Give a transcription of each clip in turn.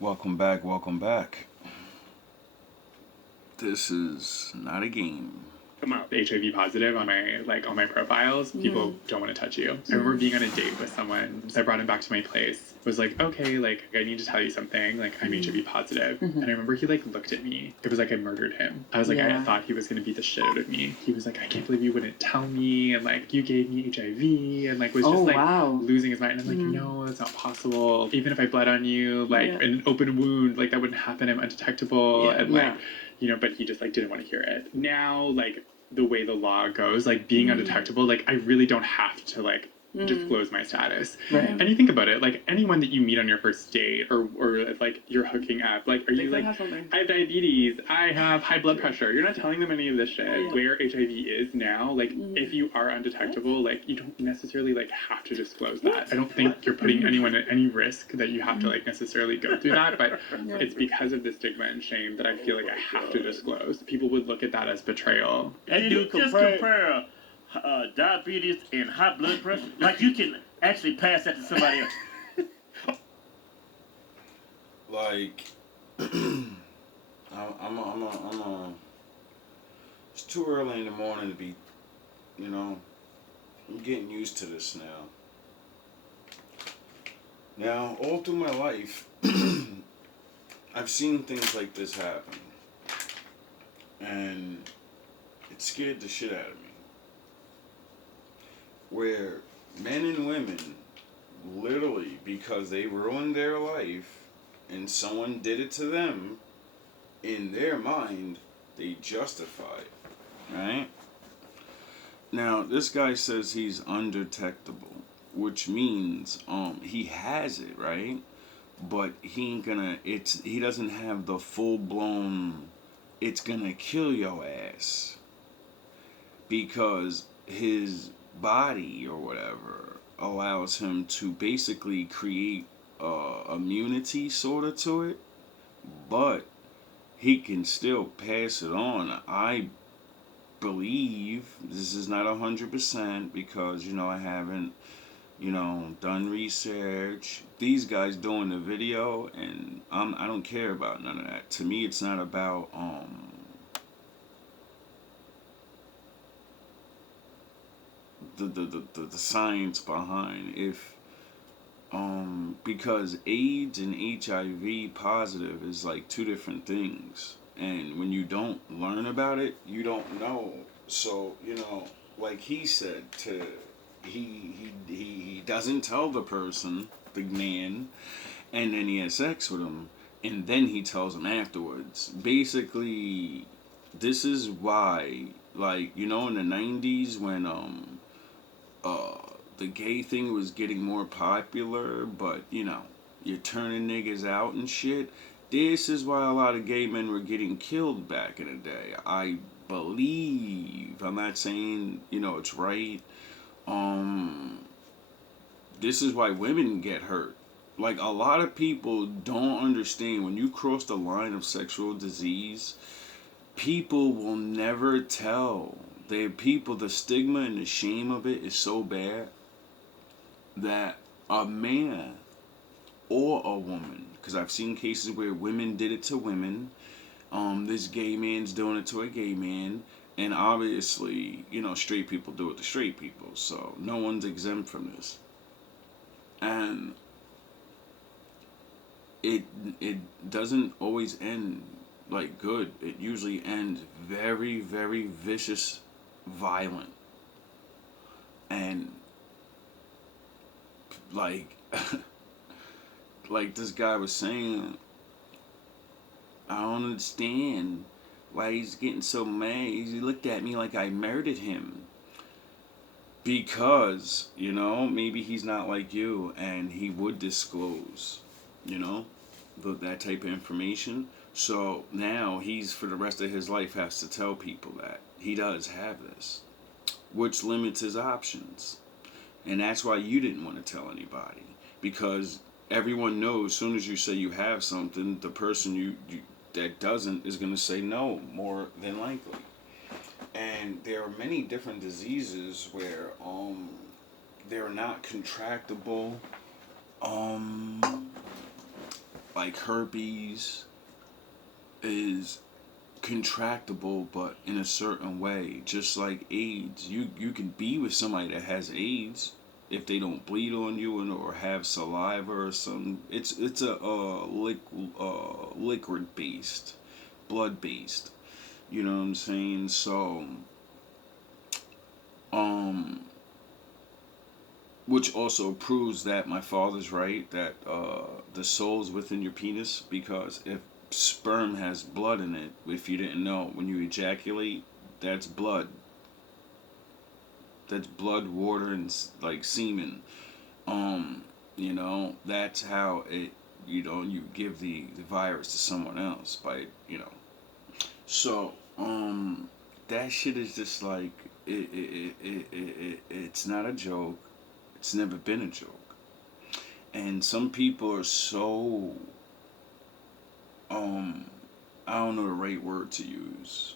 Welcome back, welcome back. This is not a game. Come out HIV positive on my profiles. People don't want to touch you. I remember being on a date with someone. So I brought him back to my place. Was like, okay, like I need to tell you something. Like I'm HIV positive. And I remember he like looked at me. It was like I murdered him. I was like, I thought he was gonna beat the shit out of me. He was like, I can't believe you wouldn't tell me. And like you gave me HIV. And like was just like losing his mind. And I'm like, no, that's not possible. Even if I bled on you, like an open wound, like that wouldn't happen. I'm undetectable. And like. But he just like didn't want to hear it. Now, like the way the law goes, like being undetectable, like I really don't have to like disclose my status. Right. And you think about it, like anyone that you meet on your first date or like you're hooking up, like are you like, I have diabetes, I have high blood pressure. You're not telling them any of this shit. Where HIV is now, like if you are undetectable, like you don't necessarily like have to disclose that. I don't think you're putting anyone at any risk that you have to like necessarily go through that, but it's because of the stigma and shame that I feel like I have to disclose. People would look at that as betrayal. And you just compare diabetes and high blood pressure. Like you can actually pass that to somebody else. Like, it's too early in the morning to be, I'm getting used to this now. Now, all through my life, I've seen things like this happen. And it scared the shit out of me. Where men and women, literally, because they ruined their life and someone did it to them, in their mind, they justify it. Right? Now, this guy says he's undetectable, which means he has it, right? But he ain't gonna, he doesn't have the full-blown, it's gonna kill your ass. Because his body or whatever allows him to basically create immunity sort of to it, but he can still pass it on. I believe this is not 100% because I haven't done research. These guys doing the video, and I don't care about none of that. To me, it's not about the science behind because AIDS and HIV positive is like two different things, and when you don't learn about it, you don't know. So like he said, he doesn't tell the person, the man, and then he has sex with him, and then he tells him afterwards. Basically, this is why, like in the 90s when the gay thing was getting more popular, but you're turning niggas out and shit. This is why a lot of gay men were getting killed back in the day. I believe. I'm not saying it's right. This is why women get hurt. Like, a lot of people don't understand when you cross the line of sexual disease, people will never tell. The stigma and the shame of it is so bad that a man or a woman, because I've seen cases where women did it to women, this gay man's doing it to a gay man, and obviously, straight people do it to straight people, so no one's exempt from this. And it doesn't always end like good. It usually ends very, very vicious, violent, and like like this guy was saying, I don't understand why he's getting so mad. He looked at me like I murdered him. Because, maybe he's not like you and he would disclose, that type of information. So now he's, for the rest of his life, has to tell people that he does have this, which limits his options. And that's why you didn't want to tell anybody. Because everyone knows as soon as you say you have something, the person you that doesn't is going to say no, more than likely. And there are many different diseases where they're not contractable like herpes is contractable, but in a certain way, just like AIDS. You can be with somebody that has AIDS if they don't bleed on you or have saliva or something. It's a liquid based, blood based. You know what I'm saying? So, um, which also proves that my father's right, that the soul's within your penis, because if sperm has blood in it, if you didn't know, when you ejaculate, that's blood. That's blood, water, and like semen. You know, that's how it, you know, you give the virus to someone else by, you know. So, that shit is just like, it's not a joke. It's never been a joke. And some people are so, I don't know the right word to use.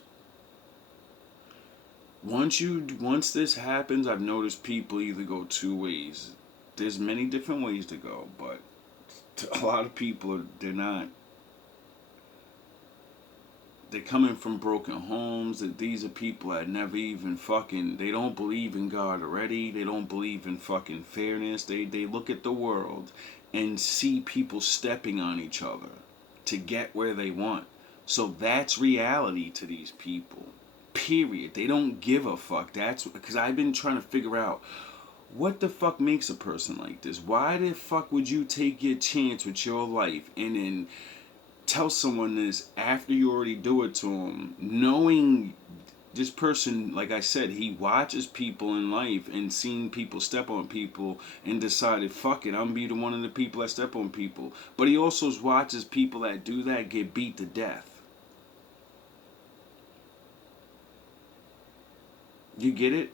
Once this happens, I've noticed people either go two ways. There's many different ways to go, but a lot of people they're coming from broken homes. That these are people that never even fucking, they don't believe in God already. They don't believe in fucking fairness. They look at the world and see people stepping on each other to get where they want. So that's reality to these people. Period. They don't give a fuck. That's because I've been trying to figure out what the fuck makes a person like this. Why the fuck would you take your chance with your life and then tell someone this after you already do it to them, knowing this person, like I said, he watches people in life and seen people step on people and decided, fuck it, I'm gonna be the one of the people that step on people. But he also watches people that do that get beat to death. You get it?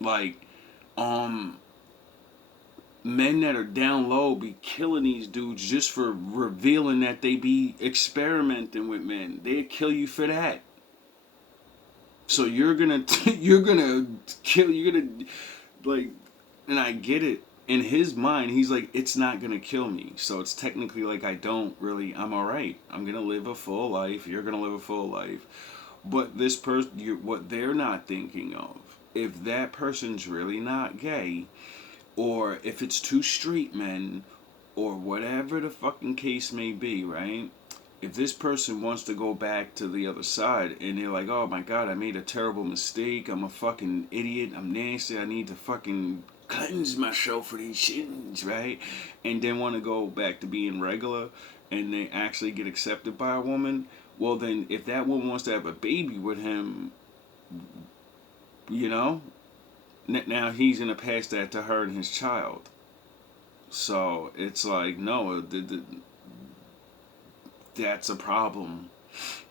Like, men that are down low be killing these dudes just for revealing that they be experimenting with men. They'd kill you for that. So you're gonna like, and I get it. In his mind, he's like, it's not gonna kill me. So it's technically like I'm alright. I'm gonna live a full life. You're gonna live a full life. But this person, what they're not thinking of, if that person's really not gay, or if it's two straight men, or whatever the fucking case may be, right? If this person wants to go back to the other side and they're like, oh my god, I made a terrible mistake, I'm a fucking idiot, I'm nasty, I need to fucking cleanse myself for these sins, right? And then want to go back to being regular and they actually get accepted by a woman, well then, if that woman wants to have a baby with him, you know, now he's going to pass that to her and his child. So it's like, no, that's a problem.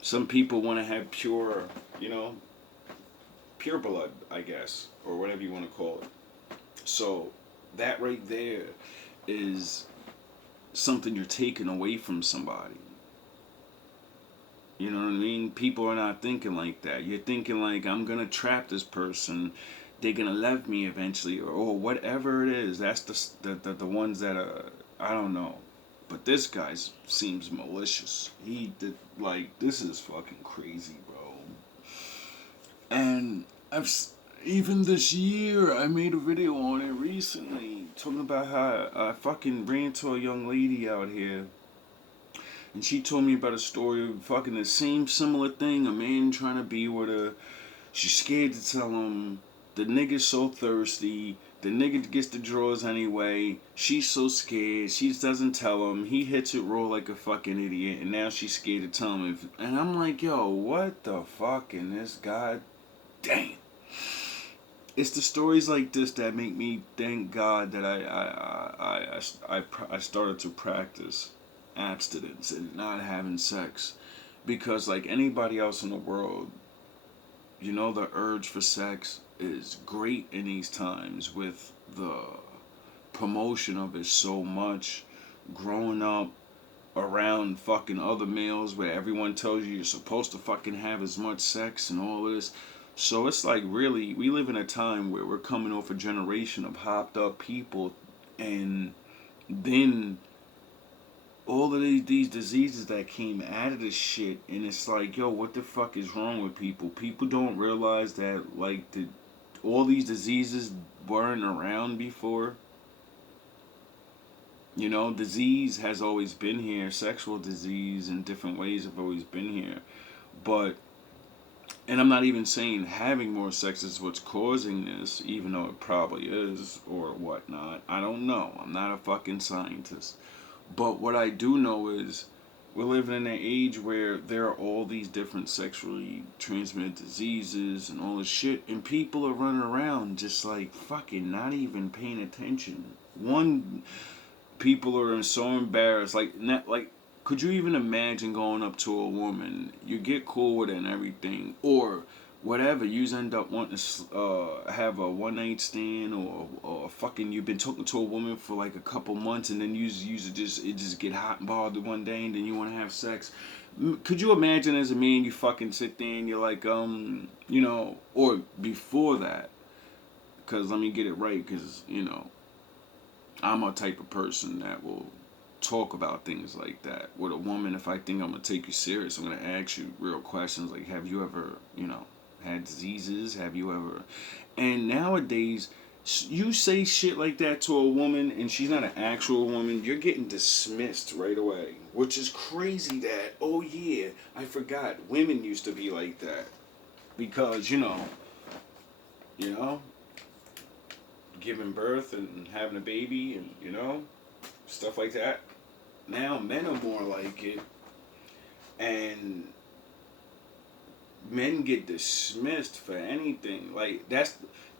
Some people want to have pure, you know, pure blood, I guess, or whatever you want to call it. So that right there is something you're taking away from somebody. You know what I mean? People are not thinking like that. You're thinking like, I'm going to trap this person, they're gonna love me eventually, or whatever it is. That's the ones that I don't know, but this guy seems malicious. He did, like, this is fucking crazy, bro. And even this year I made a video on it recently talking about how I fucking ran into a young lady out here. And she told me about a story of fucking the same similar thing. A man trying to be with her. She's scared to tell him. The nigga's so thirsty. The nigga gets the drawers anyway. She's so scared. She doesn't tell him. He hits it raw like a fucking idiot. And now she's scared to tell him. And I'm like, yo, what the fuck in this god damn. It's the stories like this that make me thank God that I started to practice abstinence and not having sex. Because like anybody else in the world, you know, the urge for sex is great in these times with the promotion of it so much. Growing up around fucking other males where everyone tells you you're supposed to fucking have as much sex and all this. So it's like, really, we live in a time where we're coming off a generation of hopped up people, and then all of these diseases that came out of this shit, and it's like, yo, what the fuck is wrong with people? People don't realize that, like, all these diseases weren't around before. You know, disease has always been here. Sexual disease in different ways have always been here. But, and I'm not even saying having more sex is what's causing this, even though it probably is, or whatnot. I don't know. I'm not a fucking scientist. But what I do know is we're living in an age where there are all these different sexually transmitted diseases and all this shit, and people are running around just like fucking not even paying attention. People are so embarrassed. Like, could you even imagine going up to a woman? You get cool with it and everything, or whatever. You end up wanting to have a one night stand, or fucking you've been talking to a woman for like a couple months, and then you just get hot and bothered one day, and then you want to have sex. Could you imagine as a man you fucking sit there and you're like you know, or before that? Because let me get it right, because you know, I'm a type of person that will talk about things like that with a woman. If I think I'm gonna take you serious, I'm gonna ask you real questions like, have you ever, you know, had diseases? Have you ever? And nowadays, you say shit like that to a woman and she's not an actual woman, you're getting dismissed right away. Which is crazy that, oh yeah, I forgot, women used to be like that. Because, you know, giving birth and having a baby and, you know, stuff like that. Now men are more like it, and men get dismissed for anything. Like that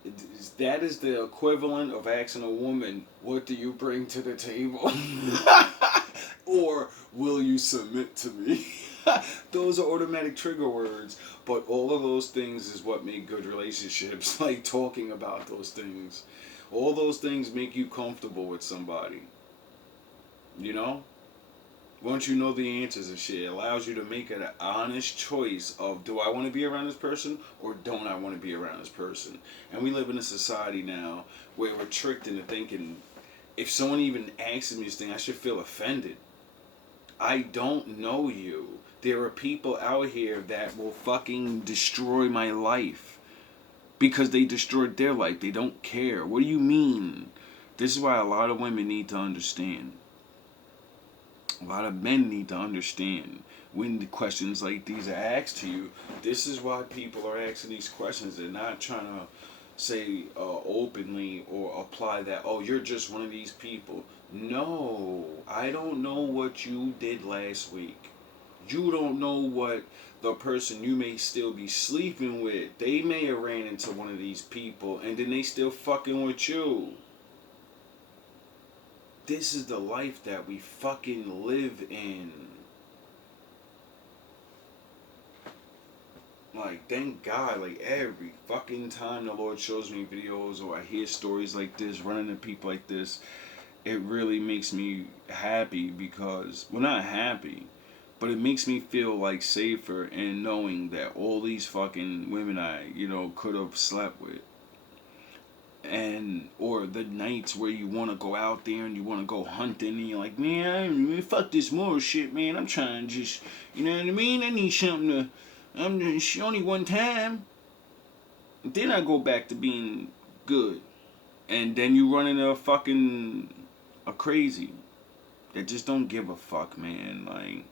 is the equivalent of asking a woman, "What do you bring to the table?" or "Will you submit to me?" Those are automatic trigger words, but all of those things is what make good relationships. Like talking about those things, all those things make you comfortable with somebody. You know. Once you know the answers and shit, it allows you to make an honest choice of, do I want to be around this person or don't I want to be around this person? And we live in a society now where we're tricked into thinking, if someone even asks me this thing, I should feel offended. I don't know you. There are people out here that will fucking destroy my life because they destroyed their life. They don't care. What do you mean? This is why a lot of women need to understand. A lot of men need to understand when the questions like these are asked to you. This is why people are asking these questions. They're not trying to say openly or apply that, oh, you're just one of these people. No, I don't know what you did last week. You don't know what the person you may still be sleeping with, they may have ran into one of these people and then they still fucking with you. This is the life that we fucking live in. Like, thank God, like, every fucking time the Lord shows me videos or I hear stories like this, running into people like this, it really makes me happy because, well, not happy, but it makes me feel, like, safer in knowing that all these fucking women I, could have slept with, and or the nights where you want to go out there and you want to go hunting and you're like, man, fuck this moral shit, man, I'm trying to just, you know what I mean, I need something to, only one time, then I go back to being good, and then you run into a crazy that just don't give a fuck, man. Like,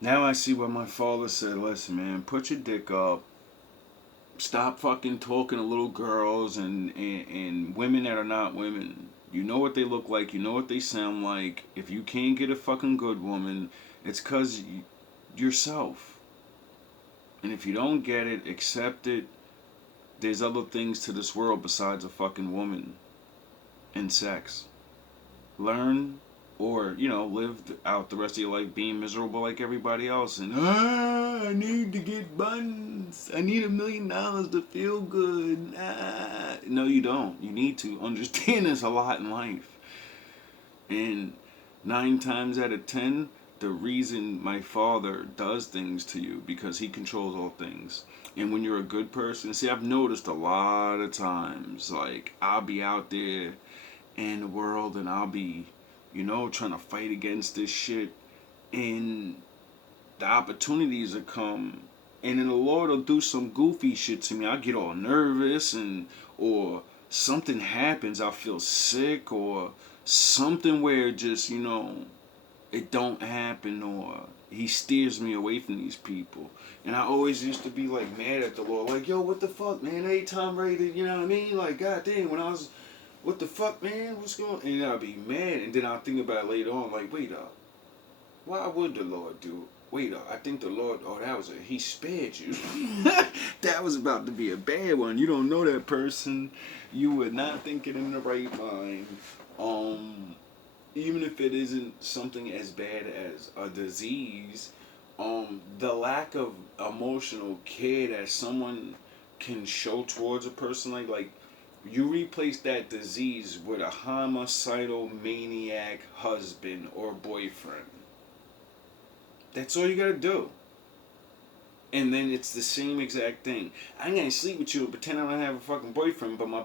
now I see what my father said, listen, man, put your dick up. Stop fucking talking to little girls and women that are not women. You know what they look like. You know what they sound like. If you can't get a fucking good woman, it's because yourself. And if you don't get it, accept it. There's other things to this world besides a fucking woman and sex. Learn or, live out the rest of your life being miserable like everybody else. And, I need to get buns. I need $1 million to feel good. No, you don't. You need to understand there's a lot in life. And 9 times out of 10, the reason my father does things to you, because he controls all things. And when you're a good person, see, I've noticed a lot of times, like, I'll be out there in the world and I'll be, trying to fight against this shit, and the opportunities will come, and then the Lord will do some goofy shit to me. I get all nervous, or something happens, I feel sick, or something where just, it don't happen, or he steers me away from these people. And I always used to be like mad at the Lord, like, yo, what the fuck, man? Every time ready to, you know what I mean? Like, goddamn, when I was, what the fuck, man? What's going on? And then I'd be mad, and then I'll think about it later on, like, wait up. Why would the Lord do it? Wait up. I think the Lord, he spared you. That was about to be a bad one. You don't know that person. You were not thinking in the right mind. Even if it isn't something as bad as a disease, the lack of emotional care that someone can show towards a person, like you replace that disease with a homicidal maniac husband or boyfriend. That's all you gotta do. And then it's the same exact thing. I'm gonna sleep with you and pretend I don't have a fucking boyfriend, but my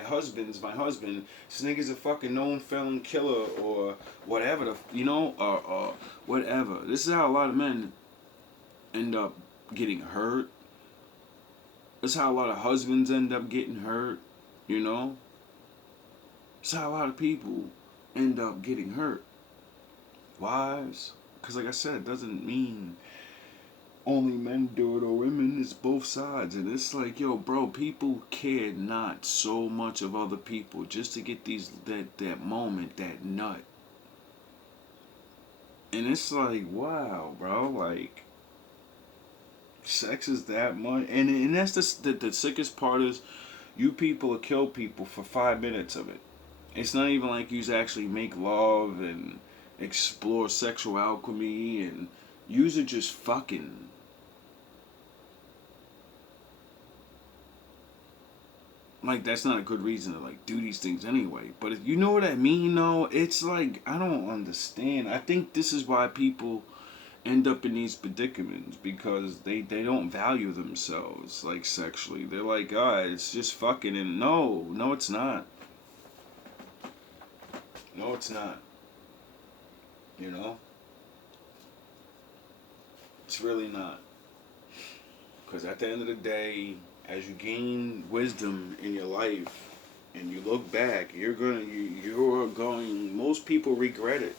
husband's my husband. This nigga's a fucking known felon killer or whatever, or whatever. This is how a lot of men end up getting hurt. This is how a lot of husbands end up getting hurt, This is how a lot of people end up getting hurt. Wives. Because like I said, it doesn't mean only men do it or women. It's both sides. And it's like, yo, bro, people care not so much of other people just to get that moment, that nut. And it's like, wow, bro, like, sex is that much. And that's the sickest part is you people will kill people for 5 minutes of it. It's not even like you actually make love and explore sexual alchemy, and yous are just fucking. Like, that's not a good reason to like do these things anyway. But if you know what I mean, though, it's like, I don't understand. I think this is why people end up in these predicaments, because they don't value themselves like sexually. They're like, it's just fucking, and no, it's not. No, it's not. It's really not. Because at the end of the day, as you gain wisdom in your life and you look back, you're going, most people regret it,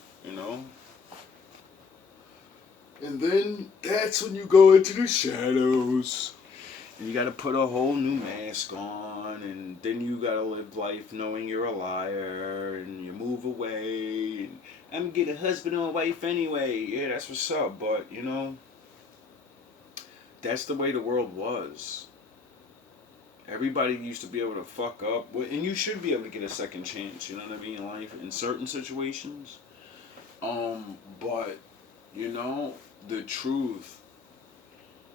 And then that's when you go into the shadows. And you gotta put a whole new mask on, and then you gotta live life knowing you're a liar, and you move away, and I'm gonna get a husband or a wife anyway. Yeah, that's what's up, but, that's the way the world was. Everybody used to be able to fuck up, and you should be able to get a second chance, you know what I mean, in life, in certain situations. But, the truth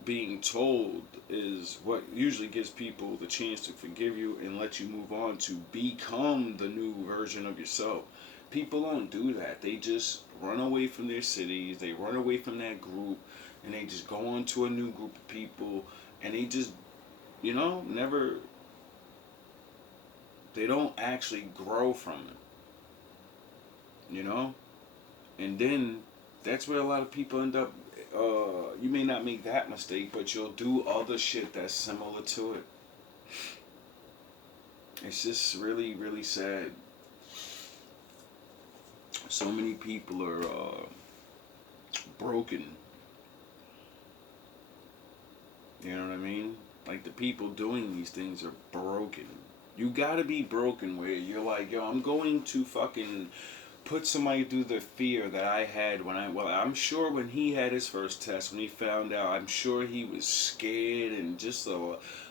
being told is what usually gives people the chance to forgive you and let you move on to become the new version of yourself. People don't do that. They just run away from their cities, they run away from that group, and they just go on to a new group of people, and they just, never, they don't actually grow from it, And then that's where a lot of people end up. You may not make that mistake, but you'll do other shit that's similar to it. It's just really, really sad. So many people are broken. You know what I mean? Like, the people doing these things are broken. You gotta be broken where you're like, yo, I'm going to fucking put somebody through the fear that I had I'm sure when he had his first test, when he found out, I'm sure he was scared and just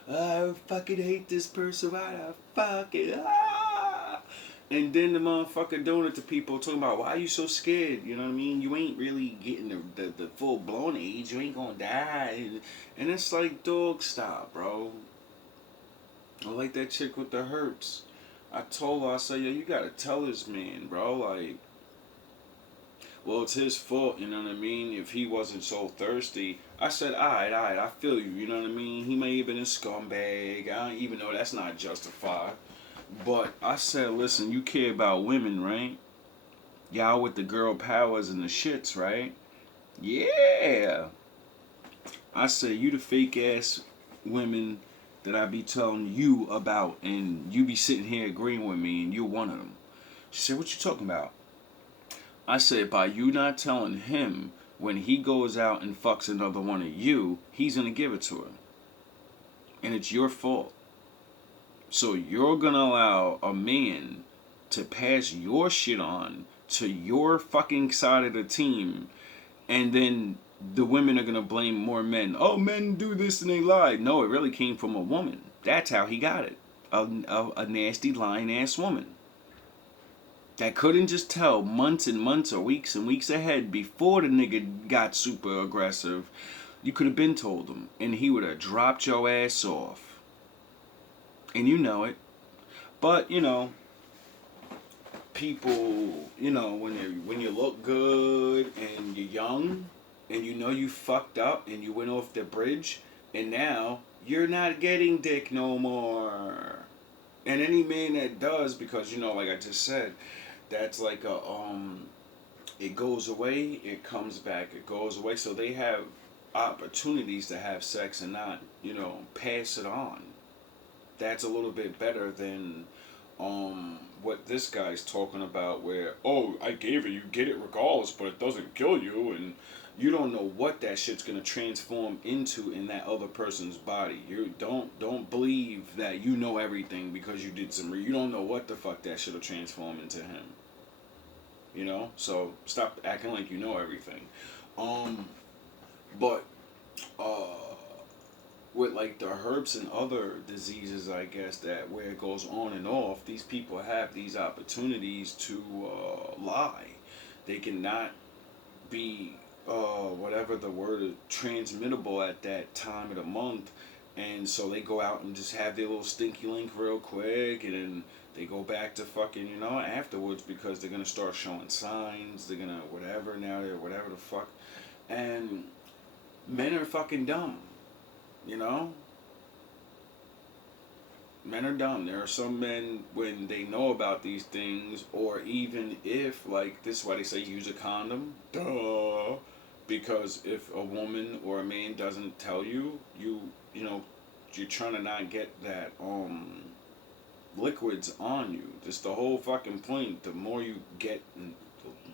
I fucking hate this person, why the fucking, and then the motherfucker doing it to people, talking about, why are you so scared, you know what I mean, you ain't really getting the full-blown AIDS, you ain't gonna die, and it's like, dog, stop, bro. I like that chick with the herpes. I told her, I said, yo, you gotta tell this man, bro, like, well, it's his fault, you know what I mean, if he wasn't so thirsty. I said, alright, I feel you, you know what I mean, he may have been a scumbag, I don't even know, that's not justified, but I said, listen, you care about women, right? y'all with the girl powers and the shits, right? Yeah. I say you the fake ass women that I be telling you about, and you be sitting here agreeing with me, and you're one of them. She said, what you talking about? I said, by you not telling him when he goes out and fucks another one of you, he's gonna give it to her. And it's your fault. So you're gonna allow a man to pass your shit on to your fucking side of the team, and then the women are gonna blame more men. Oh, men do this and they lie. No, it really came from a woman. That's how he got it. A nasty lying ass woman that couldn't just tell months and months or weeks and weeks ahead before the nigga got super aggressive. You could have been told him, and he would have dropped your ass off. And you know it. But, you know, people, you know, when you look good and you're young and you know you fucked up and you went off the bridge and now you're not getting dick no more. And any man that does, because, you know, like I just said, that's like a it goes away, it comes back, it goes away. So they have opportunities to have sex and not, you know, pass it on. That's a little bit better than what this guy's talking about, where, oh, I gave it, you get it regardless, but it doesn't kill you, and you don't know what that shit's gonna transform into in that other person's body. You don't believe that you know everything because you did some you don't know what the fuck that shit'll transform into him. You know? So stop acting like you know everything. But with like the herpes and other diseases, I guess, that where it goes on and off, these people have these opportunities to lie. They cannot be whatever the word is, transmittable at that time of the month, and so they go out and just have their little stinky link real quick, and then they go back to fucking, you know, afterwards, because they're gonna start showing signs, they're gonna whatever, now they're whatever the fuck. And men are fucking dumb. You know? Men are dumb. There are some men, when they know about these things, or even if, like, this is why they say use a condom. Duh. Because if a woman or a man doesn't tell you, you know, you're trying to not get that, liquids on you. That's the whole fucking point. The more you get,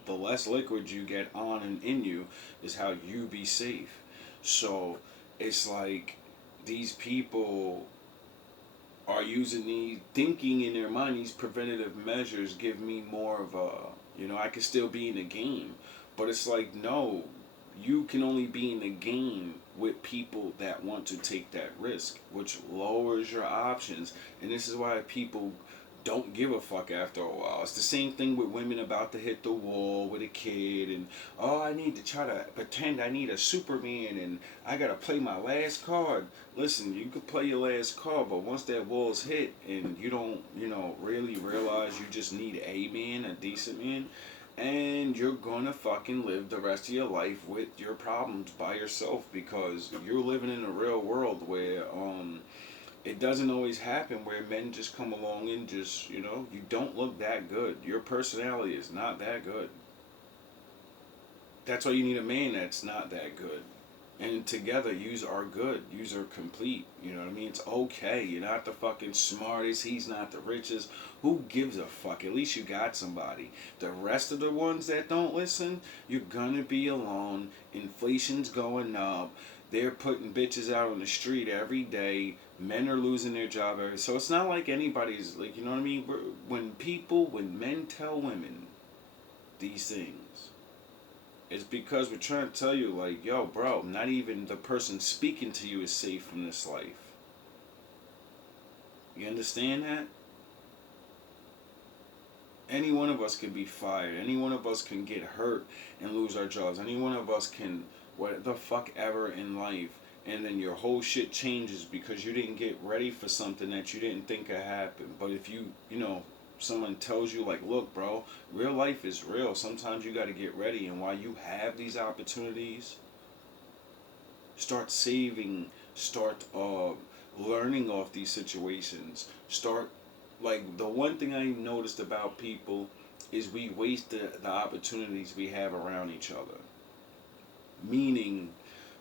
the less liquids you get on and in you, is how you be safe. So, it's like, these people are using these, thinking in their mind, these preventative measures give me more of a, you know, I could still be in the game. But it's like, no, you can only be in the game with people that want to take that risk, which lowers your options. And this is why people don't give a fuck after a while. It's the same thing with women about to hit the wall with a kid, and oh, I need to try to pretend I need a Superman, and I gotta play my last card. Listen, you could play your last card, but once that wall's hit and you don't, you know, really realize you just need a man, a decent man, and you're gonna fucking live the rest of your life with your problems by yourself, because you're living in a real world where it doesn't always happen, where men just come along and just, you know, you don't look that good. Your personality is not that good. That's why you need a man that's not that good. And together, yous are good. Yous are complete. You know what I mean? It's okay. You're not the fucking smartest. He's not the richest. Who gives a fuck? At least you got somebody. The rest of the ones that don't listen, you're gonna be alone. Inflation's going up. They're putting bitches out on the street every day. Men are losing their job every. So it's not like anybody's, like, you know what I mean? When men tell women these things, it's because we're trying to tell you, like, yo, bro, not even the person speaking to you is safe from this life. You understand that? Any one of us can be fired. Any one of us can get hurt and lose our jobs. Any one of us can, what the fuck ever in life. And then your whole shit changes because you didn't get ready for something that you didn't think could happen. But if you know, someone tells you, like, look, bro, real life is real. Sometimes you got to get ready. And while you have these opportunities, start saving, start learning off these situations. Start, like, the one thing I noticed about people is we waste the opportunities we have around each other. Meaning,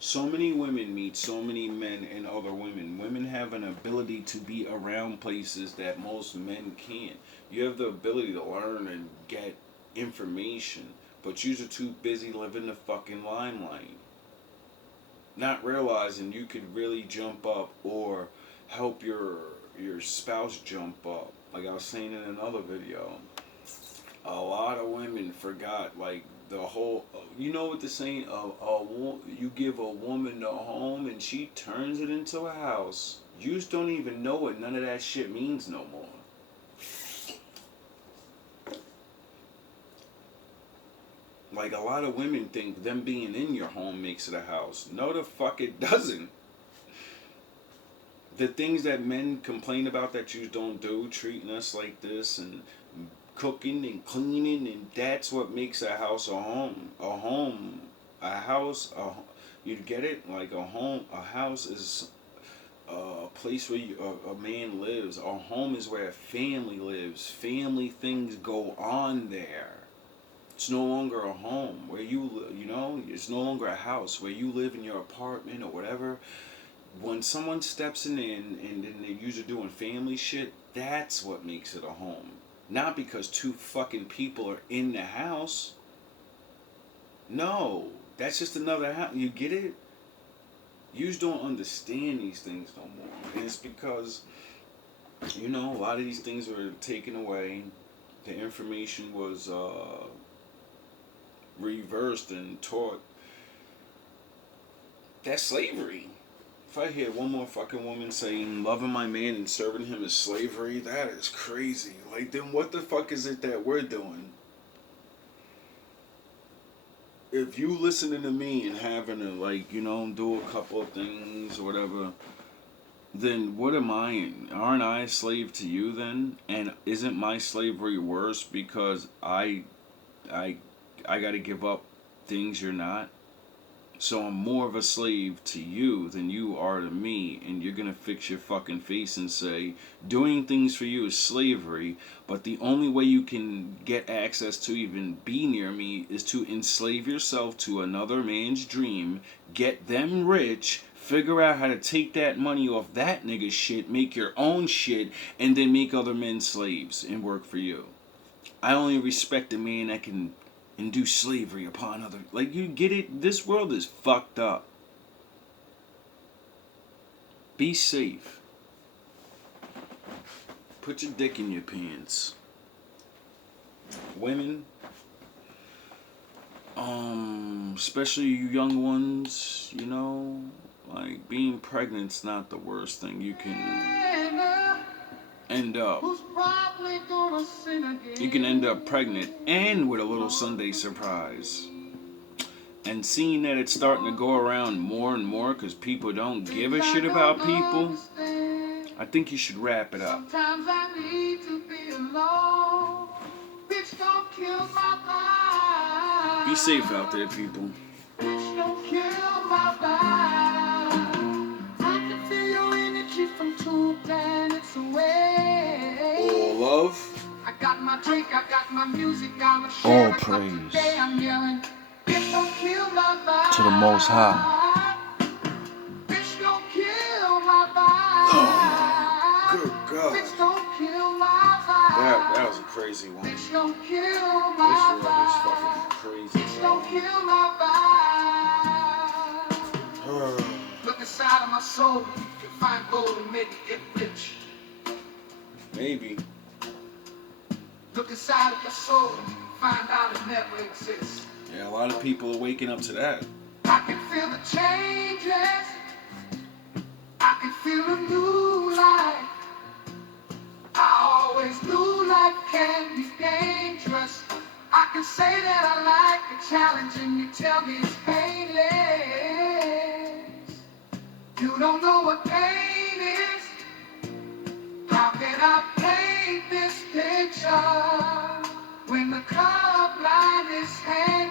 so many women meet so many men and other women. Women have an ability to be around places that most men can't. You have the ability to learn and get information, but you're too busy living the fucking limelight. Not realizing you could really jump up or help your spouse jump up. Like I was saying in another video, a lot of women forgot, like, the whole, you know what the saying, you give a woman a home and she turns it into a house. You just don't even know what none of that shit means no more. Like, a lot of women think them being in your home makes it a house. No, the fuck it doesn't. The things that men complain about that you don't do, treating us like this and cooking and cleaning, and that's what makes a house a home. A house, you get it? Like a home, a house is a place where a man lives. A home is where a family lives. Family things go on there. It's no longer a home where it's no longer a house where you live in your apartment or whatever. When someone steps in and then they're usually doing family shit, that's what makes it a home. Not because two fucking people are in the house. No, that's just another house. You get it? You just don't understand these things no more. And it's because, a lot of these things were taken away. The information was reversed and taught. That's slavery. If I hear one more fucking woman saying loving my man and serving him is slavery, that is crazy. Like, then what the fuck is it that we're doing? If you listening to me and having to, do a couple of things or whatever, then what am I in? Aren't I a slave to you then? And isn't my slavery worse because I gotta give up things you're not? So I'm more of a slave to you than you are to me, and you're gonna fix your fucking face and say, doing things for you is slavery, but the only way you can get access to even be near me is to enslave yourself to another man's dream, get them rich, figure out how to take that money off that nigga's shit, make your own shit, and then make other men slaves and work for you. I only respect a man that can induce slavery upon other. Like, you get it? This world is fucked up. Be safe. Put your dick in your pants. Women, especially you young ones, like, being pregnant's not the worst thing you can end up. You can end up pregnant and with a little Sunday surprise. And seeing that it's starting to go around more and more because people don't give a shit about people, I think you should wrap it up. Sometimes I need to be alone. Bitch, don't kill my vibe. Be safe out there, people. Bitch, don't kill my vibe. I can feel your energy from 2 planets away. All love. I got my drink, I got my music, I'm all praise today I'm yelling, bitch, don't kill my vibe. To the Most High. Bitch, don't kill my vibe. Oh, good God. Bitch, don't kill my vibe. That was a crazy one. Bitch, don't kill my vibe. This world is fucking crazy. Bitch, don't kill my vibe. Look inside of my soul, you can find gold and make it rich. Maybe. Look inside of your soul and find out it never exists. Yeah, a lot of people are waking up to that. I can feel the changes. I can feel a new life. I always knew life can be dangerous. I can say that I like the challenge and you tell me it's painless. You don't know what pain is. How can I paint this picture when the color blind is hanging?